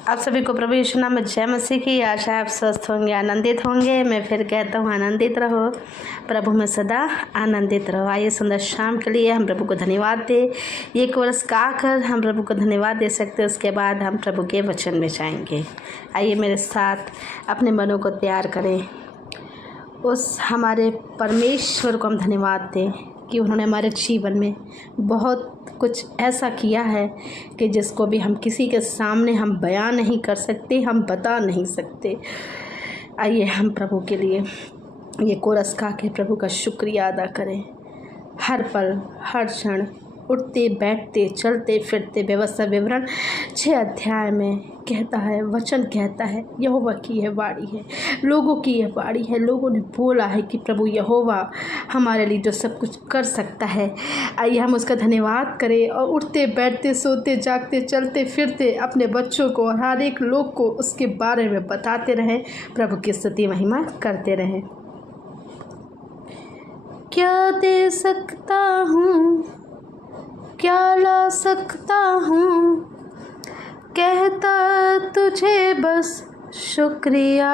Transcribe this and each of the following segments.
आप सभी को प्रभु यीशु नाम में जय मसीह की। आशा है आप स्वस्थ होंगे, आनंदित होंगे। मैं फिर कहता हूँ आनंदित रहो, प्रभु में सदा आनंदित रहो। आइए सुंदर शाम के लिए हम प्रभु को धन्यवाद दें। ये कोरस गाकर हम प्रभु को धन्यवाद दे सकते हैं। उसके बाद हम प्रभु के वचन में जाएंगे। आइए मेरे साथ अपने मनों को तैयार करें। उस हमारे परमेश्वर को हम धन्यवाद दें कि उन्होंने हमारे जीवन में बहुत कुछ ऐसा किया है कि जिसको भी हम किसी के सामने हम बयान नहीं कर सकते, हम बता नहीं सकते। आइए हम प्रभु के लिए ये कोरस गा के प्रभु का शुक्रिया अदा करें। हर पल हर क्षण उठते बैठते चलते फिरते व्यवस्था विवरण 6 अध्याय में कहता है, वचन कहता है यहोवा की यह वाणी है, लोगों की यह वाणी है। लोगों ने बोला है कि प्रभु यहोवा हमारे लिए जो सब कुछ कर सकता है। आइए हम उसका धन्यवाद करें और उठते बैठते सोते जागते चलते फिरते अपने बच्चों को और हर एक लोग को उसके बारे में बताते रहें, प्रभु की स्तुति महिमा करते रहें। क्या दे सकता हूँ, क्या ला सकता हूँ, कहता तुझे बस शुक्रिया।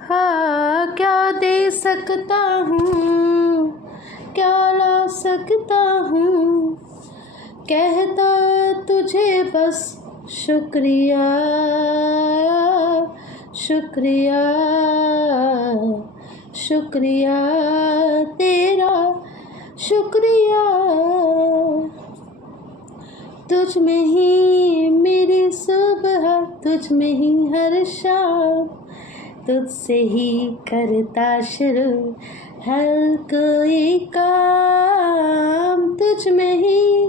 हाँ, क्या दे सकता हूँ, क्या ला सकता हूँ, कहता तुझे बस शुक्रिया शुक्रिया शुक्रिया तेरा शुक्रिया। तुझ में ही मेरी सुबह, तुझ में ही हर शाम, तुझसे ही करता शुरू हर कोई काम। तुझ में ही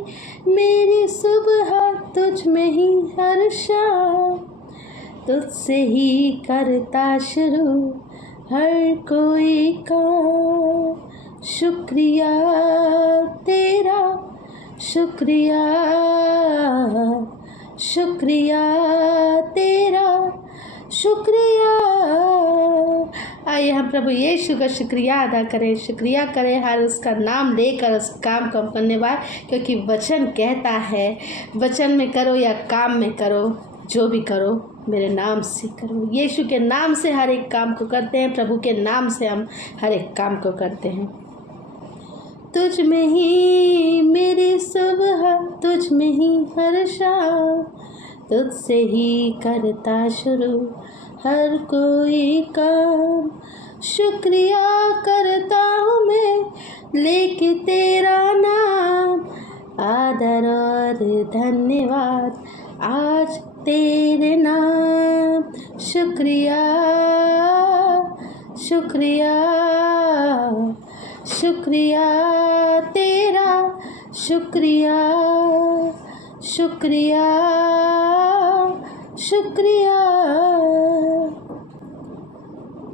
मेरी सुबह, तुझ में ही हर शाम, तुझसे ही करता शुरू हर कोई काम। शुक्रिया तेरा शुक्रिया शुक्रिया तेरा शुक्रिया। आइए हम प्रभु यीशु का शुक्रिया अदा करें, शुक्रिया करें, हर उसका नाम लेकर उस काम को हम करने वाले। क्योंकि वचन कहता है, वचन में करो या काम में करो, जो भी करो मेरे नाम से करो। यीशु के नाम से हर एक काम को करते हैं, प्रभु के नाम से हम हर एक काम को करते हैं। तुझ में ही मेरी सुबह, तुझ में ही हर शाम, तुझसे ही करता शुरू हर कोई काम। शुक्रिया करता हूँ मैं लेके तेरा नाम, आदर और धन्यवाद आज तेरे नाम। शुक्रिया शुक्रिया शुक्रिया तेरा शुक्रिया शुक्रिया शुक्रिया।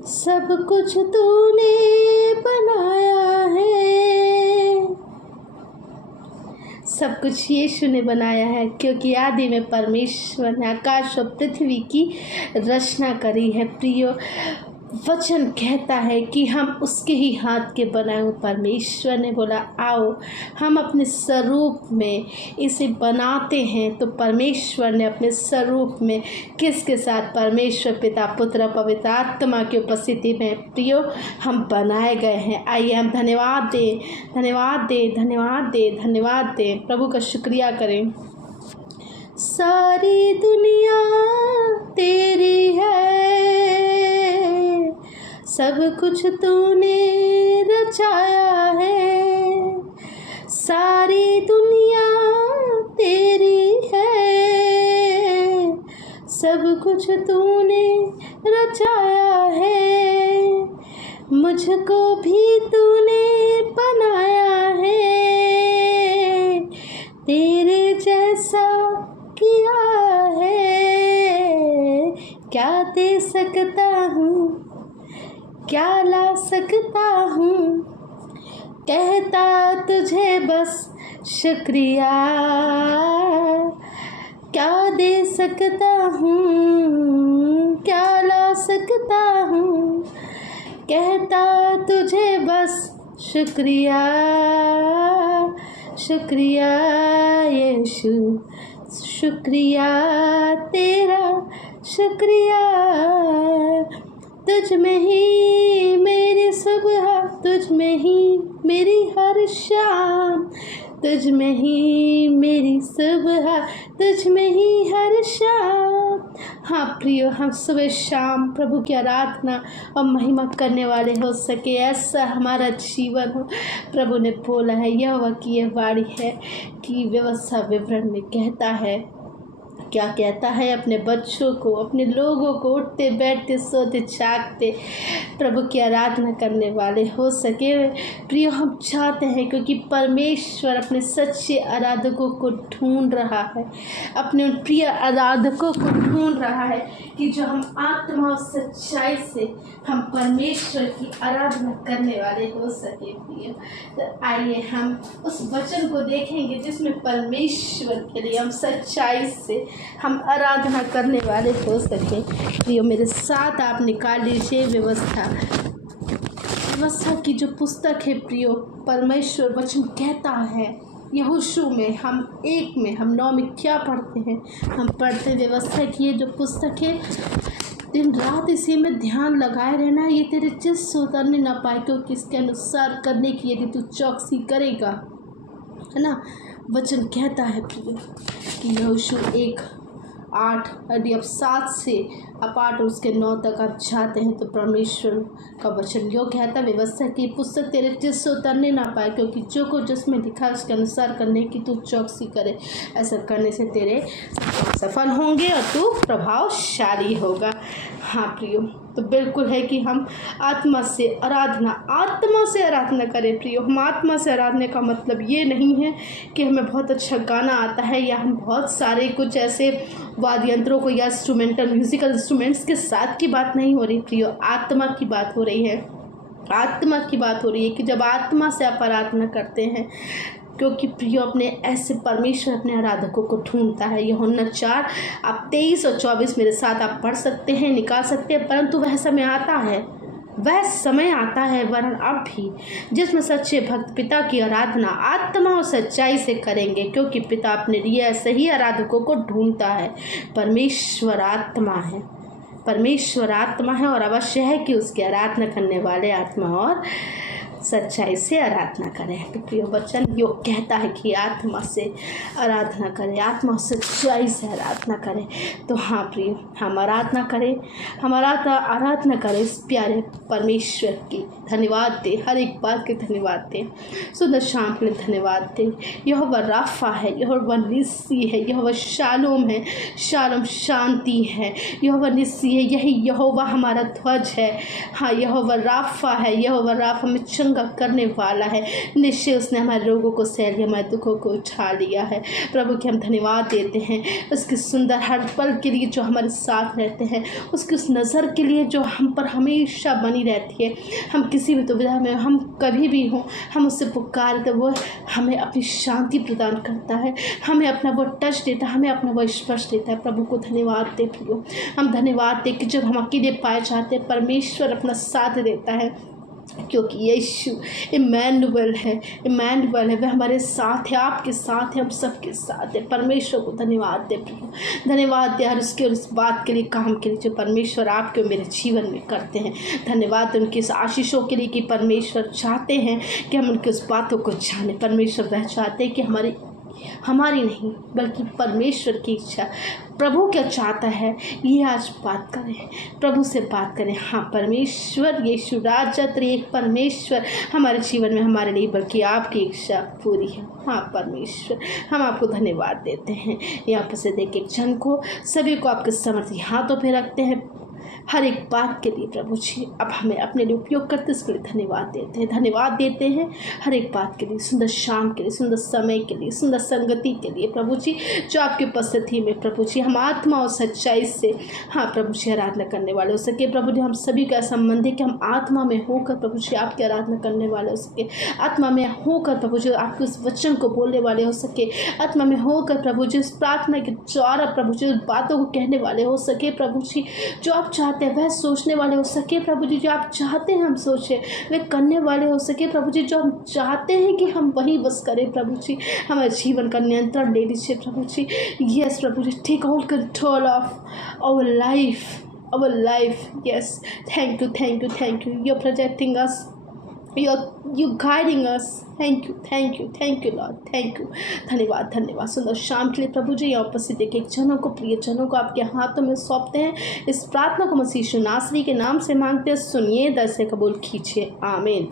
सब कुछ तूने बनाया है, सब कुछ यीशु ने बनाया है। क्योंकि आदि में परमेश्वर ने आकाश और पृथ्वी की रचना करी है। प्रियो, वचन कहता है कि हम उसके ही हाथ के बनाए हुए। परमेश्वर ने बोला आओ हम अपने स्वरूप में इसे बनाते हैं। तो परमेश्वर ने अपने स्वरूप में किसके साथ? परमेश्वर पिता पुत्र पवित्र आत्मा की उपस्थिति में प्रियो हम बनाए गए हैं। आइए हम धन्यवाद दें, धन्यवाद दें, धन्यवाद दें, धन्यवाद दें, प्रभु का शुक्रिया करें। सारी दुनिया तेरी है, सब कुछ तूने रचाया है। सारी दुनिया तेरी है, सब कुछ तूने रचाया है। मुझको भी तूने बनाया है, तेरे जैसा किया है। क्या दे सकता हूँ, क्या ला सकता हूँ, कहता तुझे बस शुक्रिया। क्या दे सकता हूँ, क्या ला सकता हूँ, कहता तुझे बस शुक्रिया शुक्रिया यीशु शुक्रिया तेरा शुक्रिया, तुझ में ही मेरी सुबह, तुझ में ही मेरी हर शाम, तुझ में ही मेरी सुबह, तुझ में ही हर शाम। हाँ प्रियो, हम सुबह शाम प्रभु की आराधना और महिमा करने वाले हो सके, ऐसा हमारा जीवन हो। प्रभु ने बोला है, यहोवा की यह वाणी है कि व्यवस्था विवरण में कहता है, क्या कहता है, अपने बच्चों को, अपने लोगों को उठते बैठते सोते जागते प्रभु की आराधना करने वाले हो सके। प्रिय, हम चाहते हैं क्योंकि परमेश्वर अपने सच्चे आराधकों को ढूंढ रहा है, अपने उन प्रिय आराधकों को ढूंढ रहा है कि जो हम आत्मा और सच्चाई से हम परमेश्वर की आराधना करने वाले हो सके। प्रिय, तो आइए हम उस वचन को देखेंगे जिसमें परमेश्वर के लिए हम सच्चाई से हम आराधना करने वाले हो सके। प्रियो, मेरे साथ आप निकाल लीजिए व्यवस्था की जो पुस्तक है। प्रियो, परमेश्वर वचन कहता है यहोशू में हम 1 में हम 9 में क्या पढ़ते हैं, हम पढ़ते व्यवस्था की ये जो पुस्तक है, दिन रात इसी में ध्यान लगाए रहना, ये तेरे चित्त से उतरने ना पाए, क्योंकि इसके अनुसार करने की यदि तू चौकसी करेगा, है ना। वचन कहता है प्रिय कि यहोशू 1:8, यदि आप 7 से आप 8 और उसके 9 तक आप चाहते हैं तो परमेश्वर का वचन यो कहता है, व्यवस्था की पुस्तक तेरे चित्त से उतरने ना पाए, क्योंकि जो कुछ जिसमें लिखा है उसके अनुसार करने की तू चौकसी करे। ऐसा करने से तेरे सफल होंगे और तू प्रभावशाली होगा। हाँ प्रियो, तो बिल्कुल है कि हम आत्मा से आराधना करें। प्रियो, हम आत्मा से आराधना का मतलब ये नहीं है कि हमें बहुत अच्छा गाना आता है या हम बहुत सारे कुछ ऐसे वाद्य यंत्रों को या इंस्ट्रूमेंटल म्यूजिकल इंस्ट्रूमेंट्स के साथ की बात नहीं हो रही। प्रियो, आत्मा की बात हो रही है, आत्मा की बात हो रही है कि जब आत्मा से आप आराधना करते हैं, क्योंकि प्रियो अपने ऐसे परमेश्वर अपने आराधकों को ढूंढता है। यूहन्ना 4 आप 23 और 24 मेरे साथ आप पढ़ सकते हैं, निकाल सकते हैं। परंतु वह समय आता है वरन अब भी, जिसमें सच्चे भक्त पिता की आराधना आत्मा और सच्चाई से करेंगे, क्योंकि पिता अपने लिए ऐसे ही आराधकों को ढूंढता है। परमेश्वर आत्मा है और अवश्य है कि उसकी आराधना करने वाले आत्मा और सच्चाई से आराधना करें। तो प्रिय वचन योग कहता है कि आत्मा से आराधना करें, आत्मा सच्चाई से आराधना करें। तो हाँ प्रिय, हम आराधना करें इस प्यारे परमेश्वर की। धन्यवाद दे, हर एक बात के धन्यवाद दे, सुंदर शाम के लिए धन्यवाद दे। यहोवा राफा है, यहोवा निस्सी है, यहोवा शालोम है, शालोम शांति है, यहोवा निस्सी है, यही यहोवा हमारा ध्वज है। हाँ, यहोवा राफा है, यहोवा राफा में चंगा करने वाला है। निश्चय उसने हमारे रोगों को सह लिया, हमारे दुखों को उठा लिया है। प्रभु के हम धन्यवाद देते हैं उसकी सुंदर हर पल के लिए जो हमारे साथ रहते हैं, उसकी उस नज़र के लिए जो हम पर हमेशा बनी रहती है। हम किसी भी दुविधा में, हम कभी भी हों, हम उससे पुकारते, वो हमें अपनी शांति प्रदान करता है, हमें अपना वो टच देता है, हमें अपना वो स्पर्श देता है। प्रभु को धन्यवाद दे प्रियो, हम धन्यवाद दे कि जब हम अकेले पाए जाते हैं, परमेश्वर अपना साथ देता है, क्योंकि यीशु इमैनुअल है, वह हमारे साथ है, आपके साथ है, हम सबके साथ है। परमेश्वर को धन्यवाद दे प्रियो, धन्यवाद दे हर उसके और इस बात के लिए, काम के लिए जो परमेश्वर आपके मेरे जीवन में करते हैं। धन्यवाद उनकी इस आशीषों के लिए कि परमेश्वर चाहते हैं कि हम उनकी उस बातों को जाने। परमेश्वर वह चाहते हैं कि हमारी नहीं बल्कि परमेश्वर की इच्छा, प्रभु क्या चाहता है ये आज बात करें, प्रभु से बात करें। हाँ परमेश्वर यीशु राजा त्रिएक परमेश्वर हमारे जीवन में हमारे नहीं बल्कि आपकी इच्छा पूरी है। हाँ परमेश्वर, हम आपको धन्यवाद देते हैं। यहाँ पर से देख एक जन को सभी को आपके समर्थी हाथों पे रखते हैं, हर एक बात के लिए प्रभु जी अब हमें अपने लिए उपयोग करते इसके लिए धन्यवाद देते हैं हर एक बात के लिए, सुंदर शाम के लिए, सुंदर समय के लिए, सुंदर संगति के लिए प्रभु जी, जो आपकी उपस्थिति में प्रभु जी हम आत्मा और सच्चाई से हाँ प्रभु जी आराधना करने वाले हो सके। प्रभु जी हम सभी का संबंध है कि हम आत्मा में होकर प्रभु जी आपकी आराधना करने वाले हो सके, आत्मा में होकर प्रभु जी आपके उस वचन को बोलने वाले हो सके, आत्मा में होकर प्रभु जी उस प्रार्थना के द्वारा प्रभु जी उस बातों को कहने वाले हो सके। प्रभु जी जो आप चाहते चाहते हैं वह सोचने वाले हो सके प्रभु जी, जो आप चाहते हैं हम सोचें वे करने वाले हो सके प्रभु जी, जो हम चाहते हैं कि हम वही बस करें प्रभु जी। हमारे जीवन का नियंत्रण ले लीजिए Prabhu ji. Yes Prabhu ji, take all control of our life. Yes, thank you, you're protecting us, you're guiding us। Thank you lord, thank you. धन्यवाद सुंदर शाम के लिए प्रभु जी। यहाँ उपस्थित एक एक जनों को, प्रिय जनों को आपके हाथों में सौंपते हैं। इस प्रार्थना को मसीह यीशु नासरी के नाम से मांगते हैं, सुनिए, दर से कबूल कीजिए। आमीन।